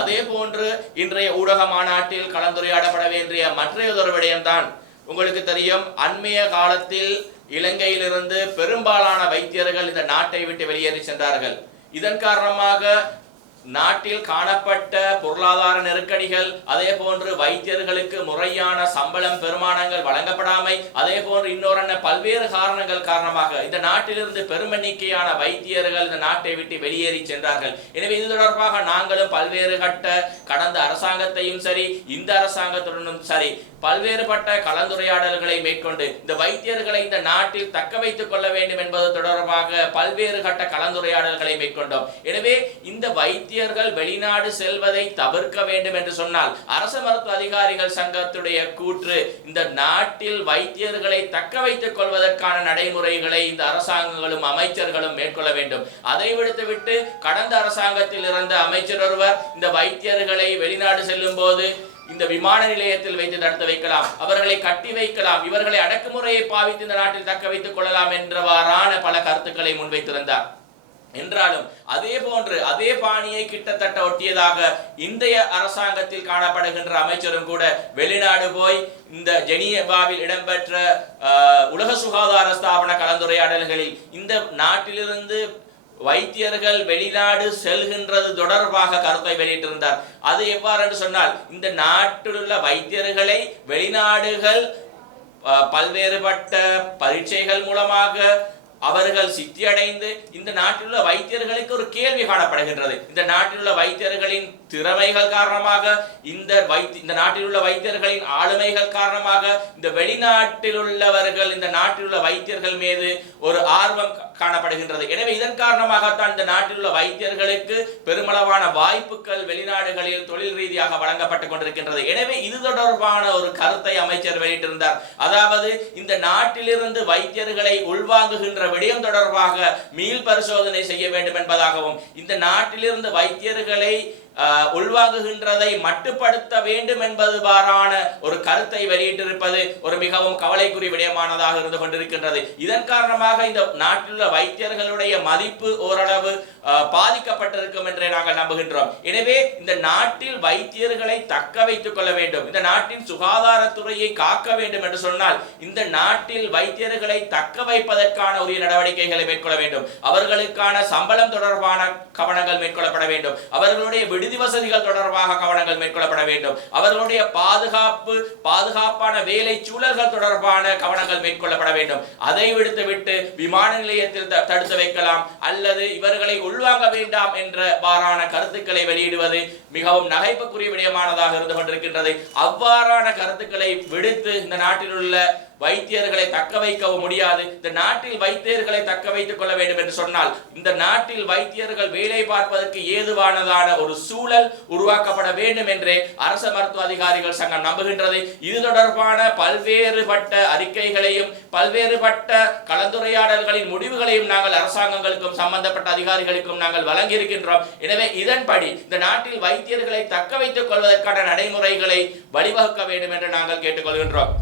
அதே போன்று இன்றைய ஊடக மாநாட்டில் கலந்துரையாடப்பட வேண்டிய மற்றையதொரு விடயம்தான். உங்களுக்கு தெரியும் அண்மைய காலத்தில் இலங்கையிலிருந்து பெரும்பாலான வைத்தியர்கள் இந்த நாட்டை விட்டு வெளியேறி சென்றார்கள். இதன் காரணமாக நாட்டில் காணப்பட்ட பொருளாதார நெருக்கடிகள் அதே போன்று வைத்தியர்களுக்கு முறையான சம்பளம் பெருமானங்கள் வழங்கப்படாமை அதே போன்று இன்னொரு பல்வேறு காரணங்கள் காரணமாக இந்த நாட்டிலிருந்து பெருமெண்ணிக்கையான வைத்தியர்கள் இந்த நாட்டை விட்டு வெளியேறி சென்றார்கள். எனவே இது தொடர்பாக நாங்களும் பல்வேறு கட்ட கடந்த அரசாங்கத்தையும் சரி இந்த அரசாங்கத்துடனும் சரி பல்வேறுபட்ட கலந்துரையாடல்களை மேற்கொண்டு இந்த வைத்தியர்களை இந்த நாட்டில் தக்க வைத்துக் கொள்ள வேண்டும் என்பது தொடர்பாக பல்வேறு கட்ட கலந்துரையாடல்களை மேற்கொண்டோம். எனவே இந்த வைத்திய இந்தியர்கள் வெளிநாடு செல்வதை தவிர்க்க வேண்டும் என்று சொன்னால் அரச மருத்துவ அதிகாரிகள் சங்கத்துடைய கூற்று இந்த நாட்டில் வைத்தியர்களை தக்க வைத்துக் கொள்வதற்கான நடைமுறைகளை இந்த அரசாங்கங்களும் அமைச்சர்களும் மேற்கொள்ள வேண்டும். அதை விடுத்துவிட்டு கடந்த அரசாங்கத்தில் இருந்த அமைச்சர் ஒருவர் இந்த வைத்தியர்களை வெளிநாடு செல்லும் போது இந்த விமான நிலையத்தில் வைத்து நடத்த வைக்கலாம் அவர்களை கட்டி வைக்கலாம் இவர்களை அடக்குமுறையை பாவித்து இந்த நாட்டில் தக்க வைத்துக் கொள்ளலாம் என்றவாறான பல கருத்துக்களை முன்வைத்திருந்தார். என்றாலும் அதே போன்று அதே பாணியை கிட்டத்தட்ட ஒட்டியதாக இந்திய அரசாங்கத்தில் காணப்படுகின்ற அமைச்சரும் கூட வெளிநாடு போய் இந்த ஜெனியவாவில் இடம்பெற்ற உலக சுகாதார ஸ்தாபன கலந்துரையாடல்களில் இந்த நாட்டிலிருந்து வைத்தியர்கள் வெளிநாடு செல்கின்றது தொடர்பாக கருத்தை வெளியிட்டிருந்தார். அது எவ்வாறு என்று சொன்னால் இந்த நாட்டிலுள்ள வைத்தியர்களை வெளிநாடுகள் அஹ், பல்வேறுபட்ட பரீட்சைகள் மூலமாக அவர்கள் சித்தியடைந்து இந்த நாட்டிலுள்ள வைத்தியர்களுக்கு ஒரு கேள்வி காணப்படுகின்றது. இந்த நாட்டிலுள்ள வைத்தியர்களின் திறமைகள் காரணமாக இந்த வைத்திய இந்த நாட்டில் உள்ள வைத்தியர்களின் ஆளுமைகள் காரணமாக இந்த வெளிநாட்டில் உள்ளவர்கள் இந்த நாட்டில் உள்ள வைத்தியர்கள் மீது ஒரு ஆர்வம் காணப்படுகின்றது. எனவே இதன் காரணமாகத்தான் இந்த நாட்டில் உள்ள வைத்தியர்களுக்கு பெருமளவான வாய்ப்புகள் வெளிநாடுகளில் தொழில் ரீதியாக வழங்கப்பட்டுக் கொண்டிருக்கின்றது. எனவே இது தொடர்பான ஒரு கருத்தை அமைச்சர் வெளியிட்டிருந்தார். அதாவது இந்த நாட்டிலிருந்து வைத்தியர்களை உள்வாங்குகின்ற விடயம் தொடர்பாக மீள் பரிசோதனை செய்ய வேண்டும் என்பதாகவும் இந்த நாட்டிலிருந்து வைத்தியர்களை உள்வாங்குகின்றதை மட்டுப்படுத்த வேண்டும் என்பதுவாறான ஒரு கருத்தை வெளியிட்டிருப்பது ஒரு மிகவும் கவலைக்குரிய விடயமானதாக இருந்து கொண்டிருக்கின்றது. இதன் காரணமாக இந்த நாட்டிலுள்ள வைத்தியர்களுடைய மதிப்பு ஓரளவு பாதிக்கப்பட்டிருக்கும் என்றே நாங்கள் நம்புகின்றோம். எனவே இந்த நாட்டில் வைத்தியர்களை தக்க வைத்துக் கொள்ள வேண்டும். இந்த நாட்டின் சுகாதாரத்துறையை காக்க வேண்டும் என்று சொன்னால் இந்த நாட்டில் வைத்தியர்களை தக்க வைப்பதற்கான உரிய நடவடிக்கைகளை மேற்கொள்ள வேண்டும். அவர்களுக்கான சம்பளம் தொடர்பான கவனங்கள் மேற்கொள்ளப்பட வேண்டும். அவர்களுடைய விடுதி வசதிகள் தொடர்பாக கவனங்கள் மேற்கொள்ளப்பட வேண்டும். அவர்களுடைய பாதுகாப்பு பாதுகாப்பான வேலை சூழல்கள் தொடர்பான கவனங்கள் மேற்கொள்ளப்பட வேண்டும். அதை விடுத்துவிட்டு விமான நிலையத்தில் த- தடுத்து வைக்கலாம். அல்லது இவர்களை உள்வாங்க வேண்டாம் என்ற வாறான கருத்துக்களை வெளியிடுவது மிகவும் நகைப்புக்குரிய விடயமானதாக இருந்து கொண்டிருக்கின்றது. அவ்வாறான கருத்துக்களை விடுத்து இந்த நாட்டில் உள்ள வைத்தியர்களை தக்க வைக்கவும் முடியாது. இந்த நாட்டில் வைத்தியர்களை தக்க வைத்துக் கொள்ள வேண்டும் என்று சொன்னால் இந்த நாட்டில் வைத்தியர்கள் வேலை பார்ப்பதற்கு ஏதுவானதான ஒரு சூழல் உருவாக்கப்பட வேண்டும் என்றே அரச மருத்துவ அதிகாரிகள் சங்கம் நம்புகின்றது. இது தொடர்பான பல்வேறுபட்ட அறிக்கைகளையும் பல்வேறுபட்ட கலந்துரையாடல்களின் முடிவுகளையும் நாங்கள் அரசாங்கங்களுக்கும் சம்பந்தப்பட்ட அதிகாரிகளுக்கும் நாங்கள் வழங்கியிருக்கின்றோம். எனவே இதன்படி இந்த நாட்டில் வைத்தியர்களை தக்க வைத்துக் கொள்வதற்கான நடைமுறைகளை வழிவகுக்க வேண்டும் என்று நாங்கள் கேட்டுக்கொள்கின்றோம்.